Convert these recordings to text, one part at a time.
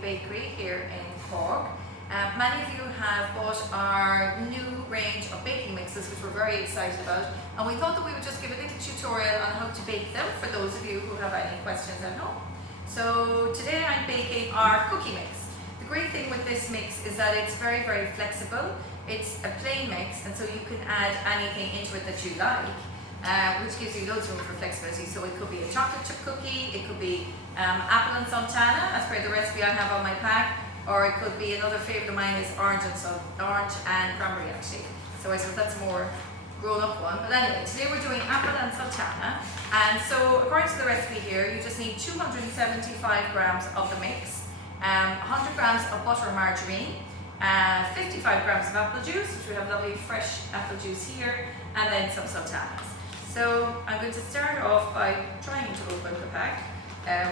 bakery here in Cork. Many of you have bought our new range of baking mixes, which we're very excited about, and we thought that we would just give a little tutorial on how to bake them for those of you who have any questions at home. So today I'm baking our cookie mix. The great thing with this mix is that it's very, very flexible. It's a plain mix, and so you can add anything into it that you like, which gives you loads of room for flexibility. So it could be a chocolate chip cookie, it could be apple and sultana, as per the recipe I have on my pack, or it could be another favourite of mine is orange and cranberry actually. So I suppose that's a more grown-up one. But anyway, today we're doing apple and sultana. And so according to the recipe here, you just need 275 grams of the mix, 100 grams of butter or margarine, 55 grams of apple juice, which we have lovely fresh apple juice here, and then some sultanas. So I'm going to start off by trying to open the pack,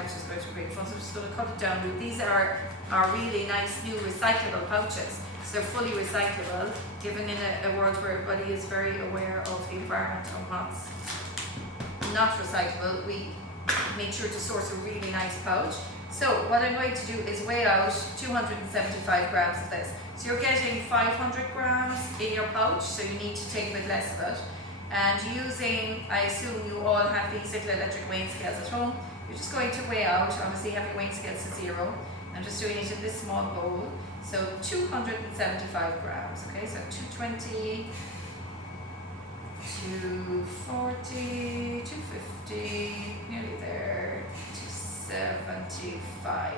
which is going to be great fun. So I'm just going to cut it down. These are really nice new recyclable pouches. So they're fully recyclable, given in a world where everybody is very aware of the environment and what's not recyclable. We make sure to source a really nice pouch. So what I'm going to do is weigh out 275 grams of this. So you're getting 500 grams in your pouch, so you need to take a bit less of it. And using, I assume you all have these little electric weighing scales at home, you're just going to weigh out, obviously have your weighing scales to 0. I'm just doing it in this small bowl. So 275 grams, okay, so 220, 240, 250, nearly there, 275.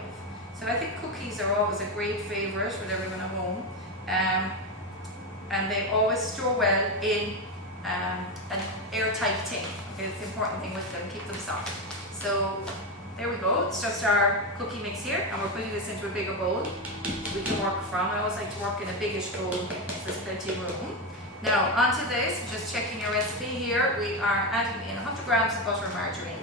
So I think cookies are always a great favourite with everyone at home, and they always store well in an airtight tin. Okay, it's the important thing with them, keep them soft. So there we go, it's just our cookie mix here, and we're putting this into a bigger bowl we can work from. I always like to work in a biggish bowl, so there's plenty of room. Now onto this, just checking your recipe here, we are adding in 100 grams of butter and margarine.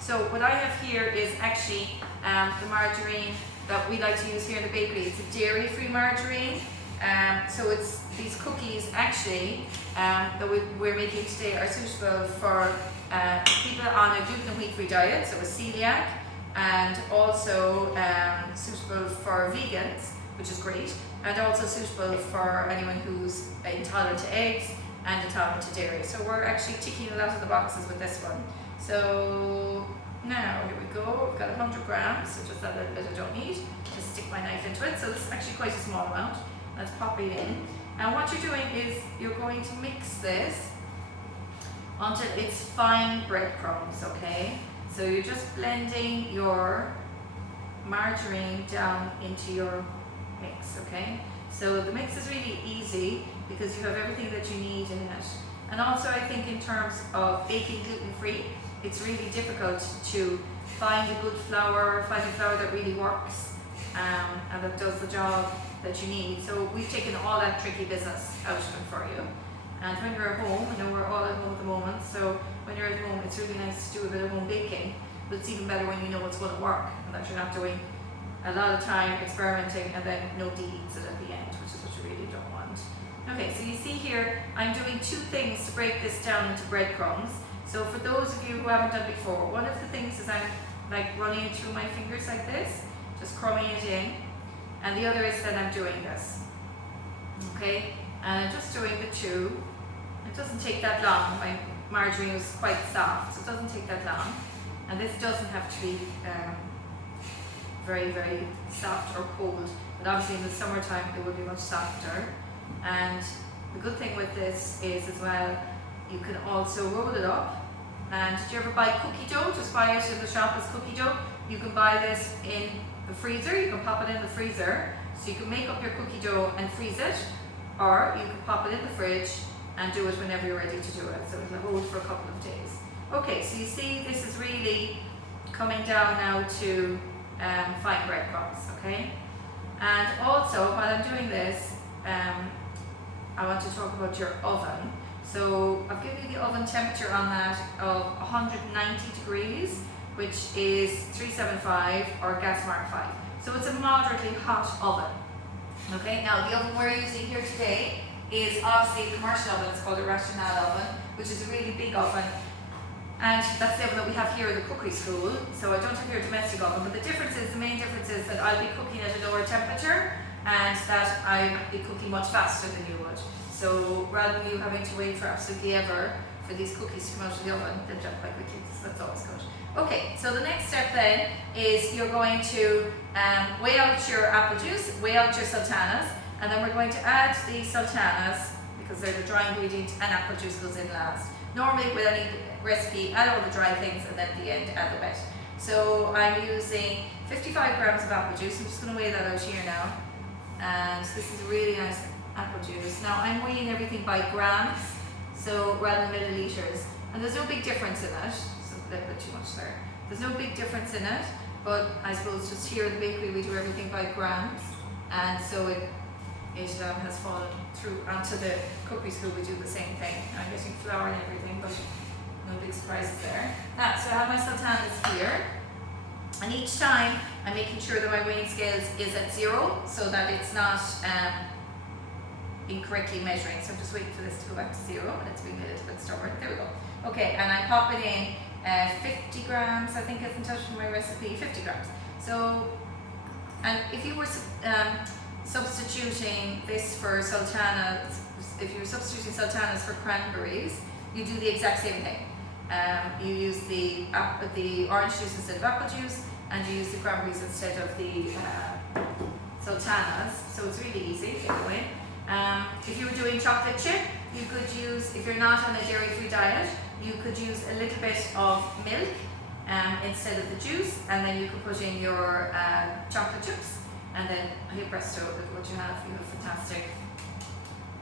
So what I have here is actually the margarine that we like to use here in the bakery. It's a dairy-free margarine. So it's these cookies actually that we're making today are suitable for people on a gluten and wheat-free diet, so a celiac, and also suitable for vegans, which is great, and also suitable for anyone who's intolerant to eggs and intolerant to dairy. So we're actually ticking a lot of the boxes with this one. So now here we go, we've got 100 grams, so just that little bit I don't need, just stick my knife into it. So this is actually quite a small amount. Let's pop it in. And what you're doing is you're going to mix this until it's fine breadcrumbs, okay? So you're just blending your margarine down into your mix, okay? So the mix is really easy because you have everything that you need in it. And also I think in terms of baking gluten-free, it's really difficult to find a good flour, find a flour that really works and that does the job that you need. So we've taken all that tricky business out of them for you. And when you're at home, I know we're all at home at the moment, so when you're at home it's really nice to do a bit of home baking, but it's even better when you know it's going to work and that you're not doing a lot of time experimenting and then nobody eats it at the end, which is what you really don't want. Okay, so you see here I'm doing two things to break this down into breadcrumbs. So for those of you who haven't done before, one of the things is I'm like running it through my fingers like this, just crumbing it in, and the other is that I'm doing this. Okay, and I'm just doing the two. It doesn't take that long. My margarine is quite soft, so it doesn't take that long. And this doesn't have to be very, very soft or cold, but obviously in the summertime it will be much softer. And the good thing with this is as well, you can also roll it up. And did you ever buy cookie dough? Just buy it in the shop as cookie dough. You can buy this in the freezer, you can pop it in the freezer. So you can make up your cookie dough and freeze it, or you can pop it in the fridge and do it whenever you're ready to do it. So it'll hold for a couple of days. Okay, so you see this is really coming down now to fine breadcrumbs, okay? And also, while I'm doing this, I want to talk about your oven. So I've given you the oven temperature on that of 190 degrees, which is 375 or gas mark 5. So it's a moderately hot oven. Okay, now the oven we're using here today is obviously a commercial oven. It's called a Rational oven, which is a really big oven. and that's the oven that we have here in the cookery school. So I don't have your domestic oven, but the main difference is that I'll be cooking at a lower temperature and that I'll be cooking much faster than you would. So rather than you having to wait for absolutely ever for these cookies to come out of the oven, they'll done quite quickly, so that's always good. Okay, so the next step then is you're going to weigh out your apple juice, weigh out your sultanas, and then we're going to add the sultanas, because they're the dry ingredient, and apple juice goes in last. Normally with any recipe, add all the dry things and then at the end add the wet. So I'm using 55 grams of apple juice. I'm just going to weigh that out here now. And this is really nice apple juice. Now I'm weighing everything by grams, so rather than milliliters. And there's no big difference in it. It's a little bit too much there. There's no big difference in it, but I suppose just here at the bakery we do everything by grams. And so it has fallen through onto the cookery school. We do the same thing. I'm getting flour and everything, but no big surprises there. So I have my sultanas here, and each time I'm making sure that my weighing scales is at 0, so that it's not incorrectly measuring. So I'm just waiting for this to go back to 0, and it's being a little bit stubborn. There we go. Okay, and I pop it in 50 grams, I think isn't touched in my recipe, 50 grams. So, and if you were substituting this for sultanas, if you're substituting sultanas for cranberries, you do the exact same thing. You use the orange juice instead of apple juice, and you use the cranberries instead of the sultanas, so it's really easy to get away. If you were doing chocolate chip, you could use, if you're not on a dairy-free diet, you could use a little bit of milk instead of the juice, and then you could put in your chocolate chips, and then hey presto, look what you have. You have fantastic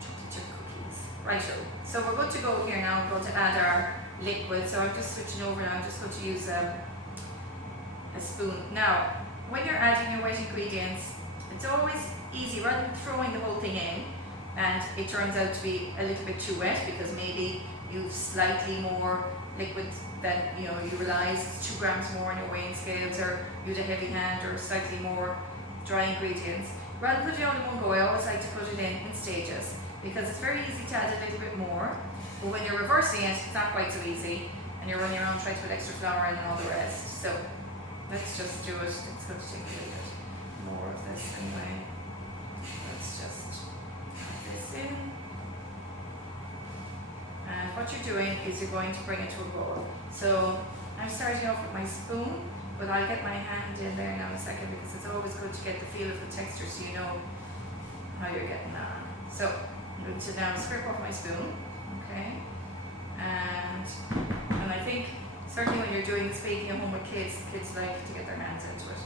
chocolate chip cookies. Righto. So we're good to go here now. We're going to add our liquid. So I'm just switching over now. I'm just going to use a spoon. Now, when you're adding your wet ingredients, it's always easy rather than throwing the whole thing in and it turns out to be a little bit too wet because maybe you've slightly more liquid than you realize, 2 grams more on your weighing scales, or you had a heavy hand, or slightly more dry ingredients. Rather than put it all in one go, I always like to put it in stages because it's very easy to add a little bit more, but when you're reversing it, it's not quite so easy and you're running around trying to put extra flour in and all the rest. So let's just do it. It's going to take a little bit more of this anyway. Let's just add this in. And what you're doing is you're going to bring it to a boil. So I'm starting off with my spoon, but I'll get my hand in there now in a second because it's always good to get the feel of the texture so you know how you're getting on. So I'm going to now scrape off my spoon, okay? And I think certainly when you're doing this baking at home with kids like to get their hands into it.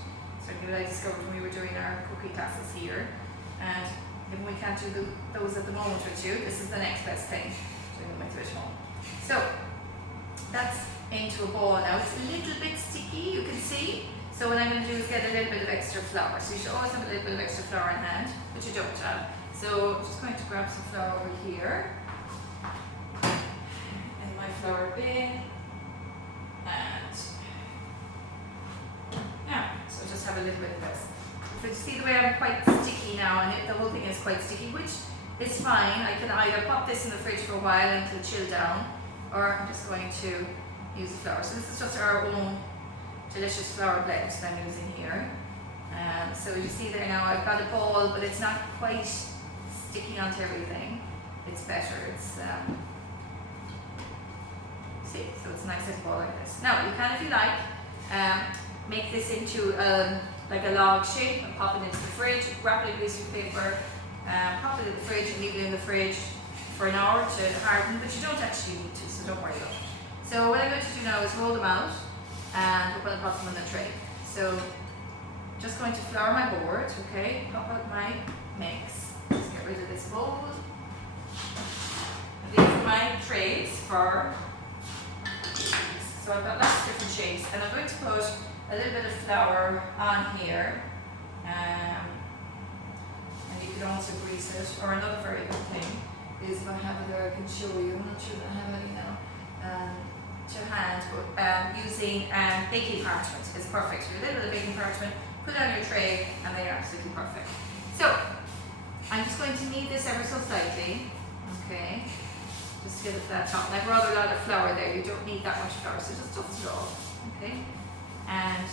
Certainly what I discovered when we were doing our cooking classes here, and even we can't do those at the moment with you, this is the next best thing, doing them with you at home. So that's into a ball now. It's a little bit sticky, you can see. So what I'm going to do is get a little bit of extra flour. So you should always have a little bit of extra flour in hand, but you don't have. So I'm just going to grab some flour over here in my flour bin. And now, so just have a little bit of this. So you see the way I'm quite sticky now, and the whole thing is quite sticky, which is fine. I can either pop this in the fridge for a while and it'll chill down, or I'm just going to use the flour. So this is just our own delicious flour blend that I'm using here. So you see there now I've got a ball, but it's not quite sticking onto everything. It's better. It's see, so it's a nice little ball like this. Now you can, if you like, make this into like a log shape and pop it into the fridge. Wrap it in greasy paper, pop it in the fridge and leave it in the fridge for an hour to harden. But you don't actually need to, so don't worry about it. So what I'm going to do now is roll them out and we're going to pop them in the tray. So just going to flour my board, okay, pop out my mix, just get rid of this bowl. And these are my trays for, so I've got lots of different shapes, and I'm going to put a little bit of flour on here, and you can also grease it, or another very good thing is if I have it there I can show you. I'm not sure that I have any now to hand, but using baking parchment is perfect. A little bit of baking parchment, put it on your tray, and they're absolutely perfect. So I'm just going to knead this ever so slightly, okay, Just get it to that top. And I've rather a lot of flour there. You don't need that much flour, so just dust it all. Okay? And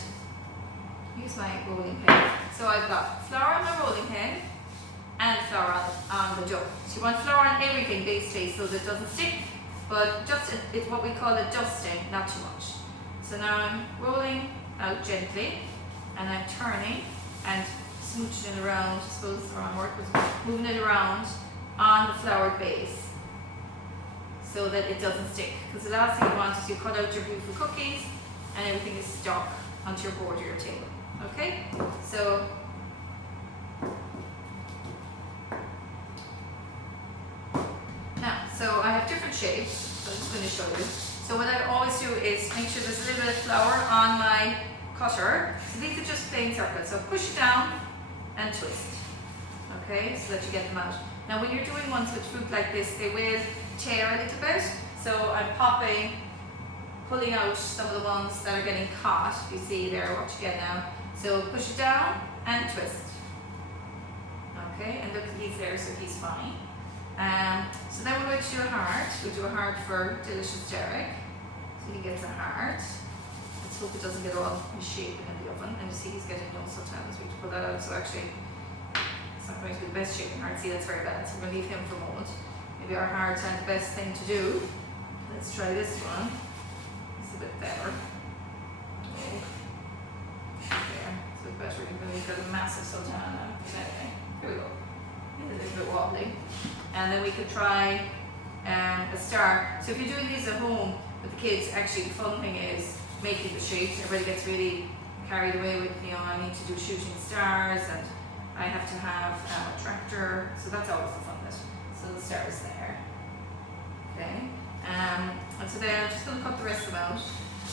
use my rolling pin. So I've got flour on my rolling pin and flour on the dough. So you want flour on everything basically so that it doesn't stick, but just it's what we call a dusting, not too much. So now I'm rolling out gently and I'm turning and smooching it around, I suppose it's the wrong word, but moving it around on the floured base so that it doesn't stick. Because the last thing you want is you cut out your beautiful cookies and everything is stuck onto your board or your table. Okay? So now, so I have different shapes, so I'm just going to show you. So what I always do is make sure there's a little bit of flour on my cutter. So these are just plain circles. So push it down and twist. Okay, so that you get them out. Now when you're doing ones with fruit like this, they will tear a little bit. So I'm pulling out some of the ones that are getting caught. If you see there what you get now. So push it down and twist. Okay, and look, he's there, so he's fine. So then we're going to do a heart. We'll do a heart for Delicious Derek. So he gets a heart. Let's hope it doesn't get all misshapen in the oven. And you see he's getting no sultanas. We have to pull that out. So actually, it's not going to be the best shaping heart. See, that's very bad. So we're going to leave him for a moment. Maybe our hearts aren't the best thing to do. Let's try this one. It's a bit better. Oh. There. It's a bit better. We've got a massive sultana. Anyway, here we go. It's a little bit wobbly. And then we could try a star. So if you're doing these at home with the kids, actually the fun thing is making the shapes. Everybody gets really carried away with, you know, I need to do shooting stars and I have to have a tractor. So that's always the fun bit. So the star is there. Okay. And so then I'm just going to cut the rest of them out.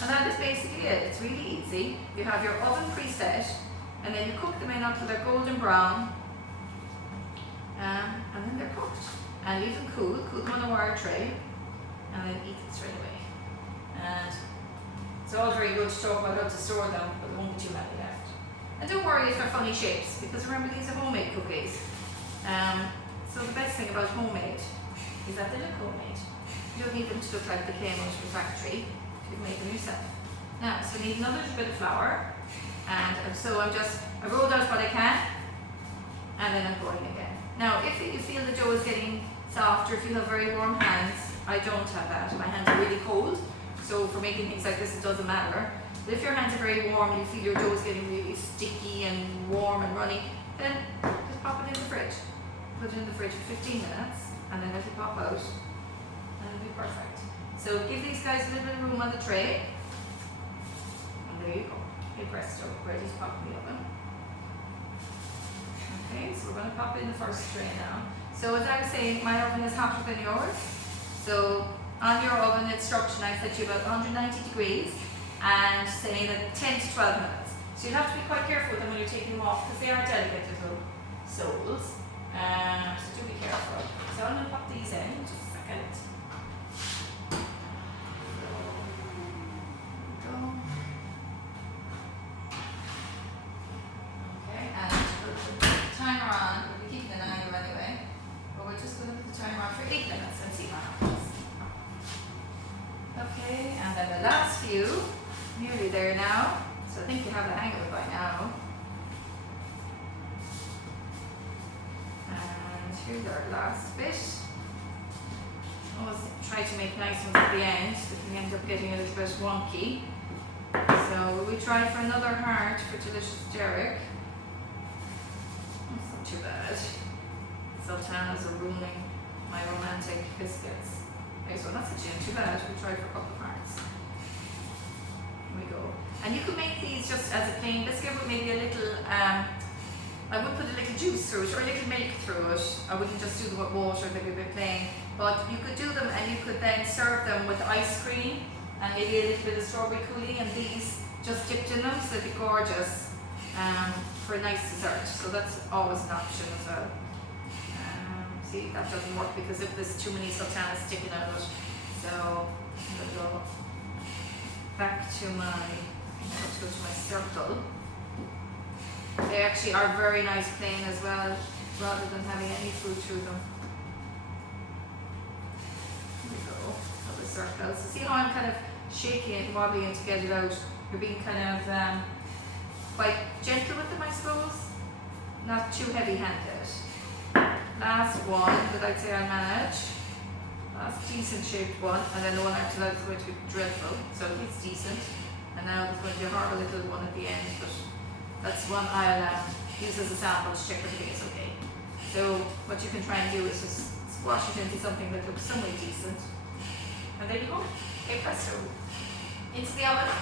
And that is basically it. It's really easy. You have your oven preset and then you cook them in until they're golden brown. And then they're cooked. And leave them cool them on a wire tray, and then eat them straight away. And it's all very good to talk about how to store them, but there won't be too many left. And don't worry if they're funny shapes, because remember these are homemade cookies. So the best thing about homemade is that they look homemade. You don't need them to look like they came out of the factory. You can make them yourself. Now, so we need another little bit of flour, and so I rolled out what I can, and then I'm going again. Now, if you feel the dough is getting soft, or if you have very warm hands, I don't have that. My hands are really cold, so for making things like this, it doesn't matter. But if your hands are very warm and you feel your dough is getting really sticky and warm and runny, then just pop it in the fridge. Put it in the fridge for 15 minutes, and then it'll pop out, and it'll be perfect. So give these guys a little bit of room on the tray, and there you go. Hey presto, ready to pop in the oven. Okay, so we're going to pop in the first tray now. So as I was saying, my oven is hotter than yours. So on your oven instruction, I set you about 190 degrees and saying that 10 to 12 minutes. So you have to be quite careful with them when you're taking them off because they are delicate little souls. So do be careful. So I'm going to pop these in just a second. Nearly there now, so I think you have the hang of it by now. And here's our last bit. Always try to make nice ones at the end, so you can end up getting a little bit wonky. So we try for another heart for Delicious Derek. That's not too bad. Sultanas are ruining my romantic biscuits. Okay, so that's not too bad. We try for a couple of hearts. We go. And you could make these just as a plain biscuit with maybe a little, I would put a little juice through it or a little milk through it. I wouldn't just do them with water, they'd be a bit plain. But you could do them and you could then serve them with ice cream and maybe a little bit of strawberry coulis and these just dipped in them, so they'd be gorgeous for a nice dessert. So that's always an option as well. See, that doesn't work because if there's too many sultanas sticking out of it. So I'm going to go back to my circle. They actually are very nice plain as well, rather than having any fruit through them. circle. So see how I'm kind of shaking it and wobbling it to get it out. You're being kind of quite gentle with them, I suppose. Not too heavy-handed. Last one that I'd say I'll manage. Last decent shaped one, and then the one after that is going to be dreadful. So it's decent. And now there's going to be a horrible little one at the end, but that's one I'll use as a sample to check everything is okay. So what you can try and do is just squash it into something that looks somewhat decent. And there you go. Okay, presto. Into the oven.